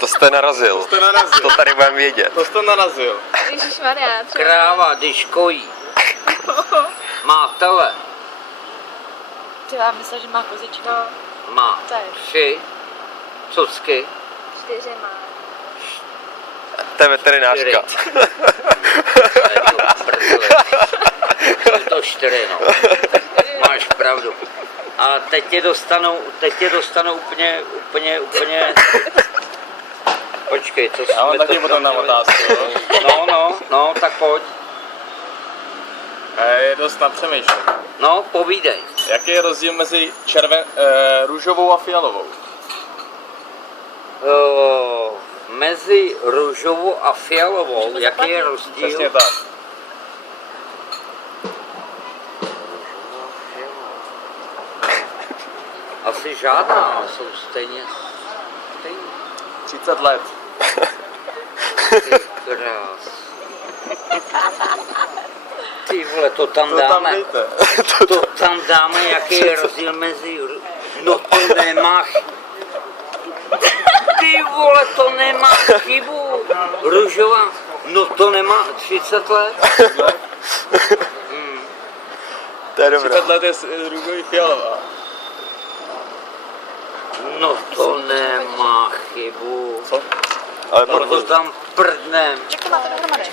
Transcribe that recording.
To jste narazil. To narazil. To tady budeme vědět. To jste narazil. Ježišmarja, třeba. Kráva, když kojí, má tele, Ty já myslím, že má kozičku. má To je 3 cucky, 4 má. To je veterinářka. Jsou to 4, no. Máš pravdu. A teď tě dostanou úplně. Počkej, co jsme Já mám taky to potom na měli? otázku. Jo? No, tak pojď. Je dost na přemýšlení. No, povídej. Jaký je rozdíl mezi růžovou a fialovou? Mezi růžovou a fialovou, jaký je rozdíl? Přesně tak. Asi žádná, jsou stejně. 30 let. Ty krás. Ty vole, to tam To tam dáme. dejte. To tam dáme, jaký je rozdíl mezi... No to nemá... Ty vole, to nemá chybu. Růžová, no to nemá 30 let. To je dobré. 30 let je růžový fialová. No to nemá chybu. Co? Ale No to tam prdnem. Jak to máte dohromady?